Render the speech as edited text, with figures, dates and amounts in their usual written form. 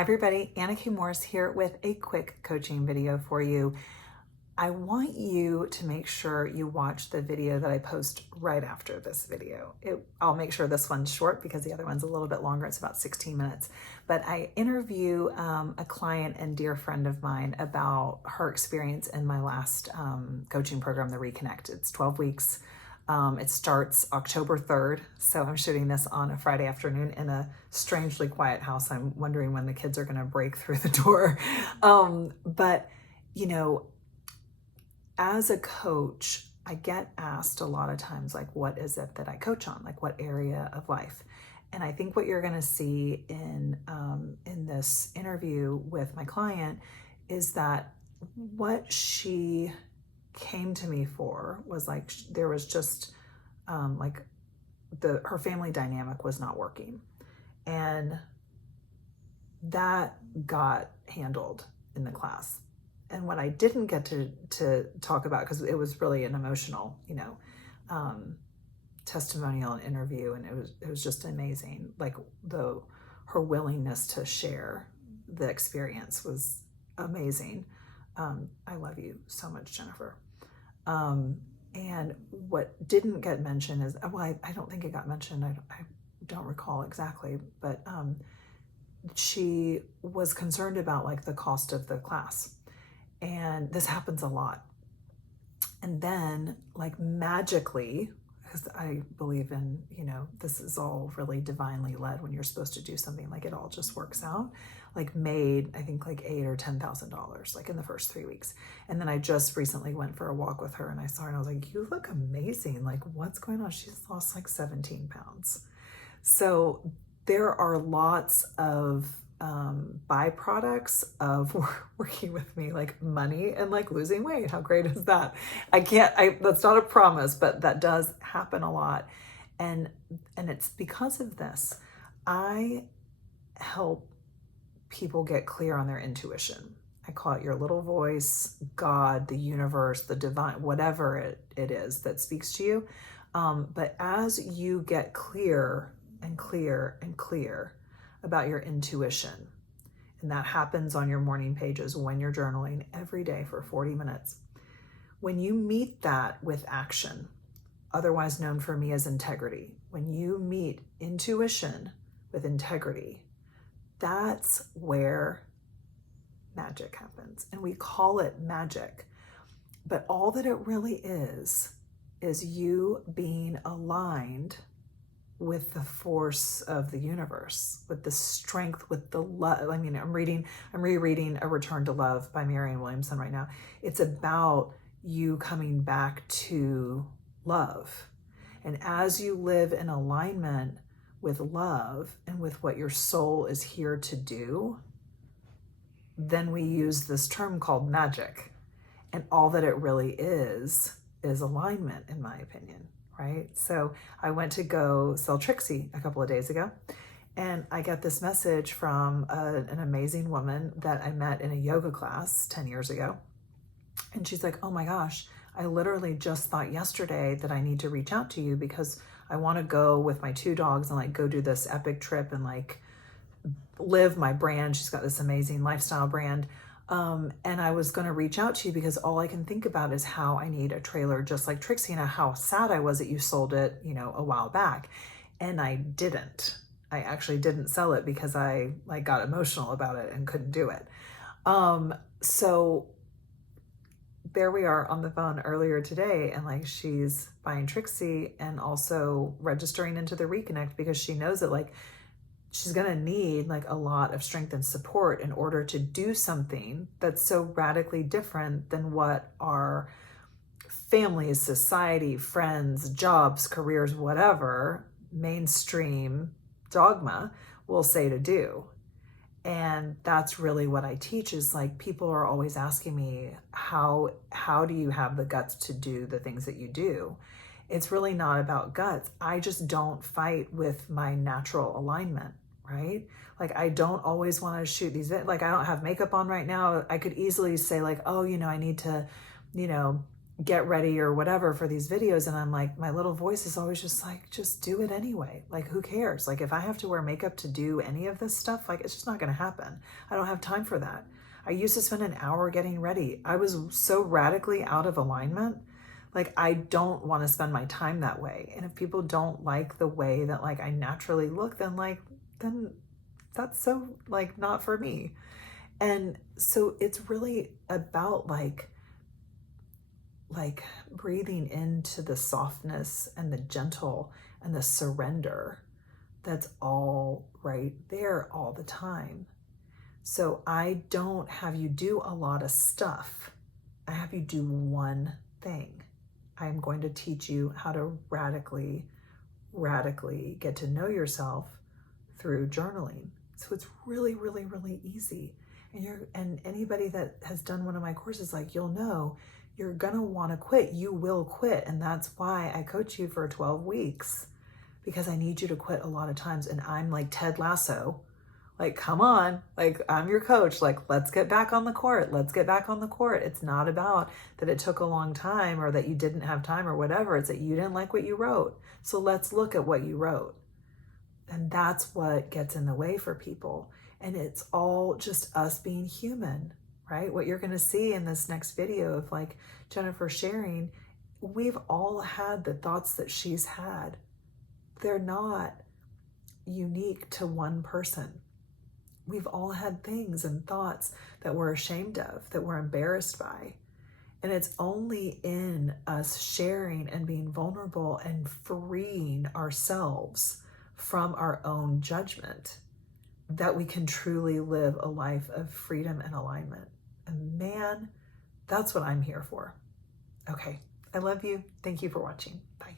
Hi everybody, Anna K. Morris here with a quick coaching video for you. I want you to make sure you watch the video that I post right after this video. I'll make sure this one's short because the other one's a little bit longer. It's about 16 minutes. But I interview a client and dear friend of mine about her experience in my last coaching program, The Reconnect. It's 12 weeks. It starts October 3rd, so I'm shooting this on a Friday afternoon in a strangely quiet house. I'm wondering when the kids are going to break through the door. But, you know, as a coach, I get asked a lot of times, like, what is it that I coach on? Like, what area of life? And I think what you're going to see in this interview with my client is that what she came to me for was like, there was just her family dynamic was not working, and that got handled in the class. And what I didn't get to talk about, because it was really an emotional, testimonial and interview, and it was just amazing. Like her willingness to share the experience was amazing. I love you so much, Jennifer. And what didn't get mentioned is, well, I don't think it got mentioned. I don't recall exactly, but she was concerned about like the cost of the class. And this happens a lot. And then like magically, because I believe in, this is all really divinely led when you're supposed to do something, like it all just works out, like made, I think like $8,000 or $10,000, like in the first 3 weeks. And then I just recently went for a walk with her and I saw her and I was like, you look amazing. Like, what's going on? She's lost like 17 pounds. So there are lots of byproducts of working with me, like money and like losing weight. How great is that? That's not a promise, but that does happen a lot. And it's because of this, I help people get clear on their intuition. I call it your little voice, God, the universe, the divine, whatever it is that speaks to you. But as you get clear and clear and clear about your intuition, and that happens on your morning pages when you're journaling every day for 40 minutes. When you meet that with action, otherwise known for me as integrity, when you meet intuition with integrity, that's where magic happens. And we call it magic. But all that it really is you being aligned with the force of the universe, with the strength, with the love. I mean, I'm rereading A Return to Love by Marianne Williamson right now. It's about you coming back to love. And as you live in alignment with love and with what your soul is here to do, then we use this term called magic. And all that it really is alignment, in my opinion. Right? So I went to go sell Trixie a couple of days ago, and I got this message from an amazing woman that I met in a yoga class 10 years ago. And she's like, oh my gosh, I literally just thought yesterday that I need to reach out to you because I want to go with my 2 dogs and like go do this epic trip and like live my brand. She's got this amazing lifestyle brand. And I was going to reach out to you because all I can think about is how I need a trailer just like Trixie, and how sad I was that you sold it, a while back. And I didn't. I actually didn't sell it because I like got emotional about it and couldn't do it. So there we are on the phone earlier today, and like she's buying Trixie and also registering into the Reconnect because she knows that like she's going to need like a lot of strength and support in order to do something that's so radically different than what our families, society, friends, jobs, careers, whatever, mainstream dogma will say to do. And that's really what I teach, is like people are always asking me, how do you have the guts to do the things that you do? It's really not about guts. I just don't fight with my natural alignment, right? Like I don't always want to shoot these, like I don't have makeup on right now. I could easily say like, oh, I need to, get ready or whatever for these videos, and I'm like, my little voice is always just like, just do it anyway. Like, who cares? Like, if I have to wear makeup to do any of this stuff, like, it's just not going to happen. I don't have time for that. I used to spend an hour getting ready. I was so radically out of alignment. Like, I don't want to spend my time that way. And if people don't like the way that like I naturally look, then that's so like not for me. And so it's really about like breathing into the softness and the gentle and the surrender that's all right there all the time. So I don't have you do a lot of stuff. I have you do one thing. I'm going to teach you how to radically get to know yourself through journaling. So it's really, really, really easy. And anybody that has done one of my courses, like, you'll know you're gonna want to quit. You will quit. And that's why I coach you for 12 weeks, because I need you to quit a lot of times. And I'm like Ted Lasso, like, come on, like, I'm your coach. Like, let's get back on the court. Let's get back on the court. It's not about that it took a long time or that you didn't have time or whatever. It's that you didn't like what you wrote. So let's look at what you wrote. And that's what gets in the way for people. And it's all just us being human, right? What you're going to see in this next video of like Jennifer sharing, we've all had the thoughts that she's had. They're not unique to one person. We've all had things and thoughts that we're ashamed of, that we're embarrassed by. And it's only in us sharing and being vulnerable and freeing ourselves from our own judgment that we can truly live a life of freedom and alignment. And man, that's what I'm here for. Okay, I love you. Thank you for watching. Bye.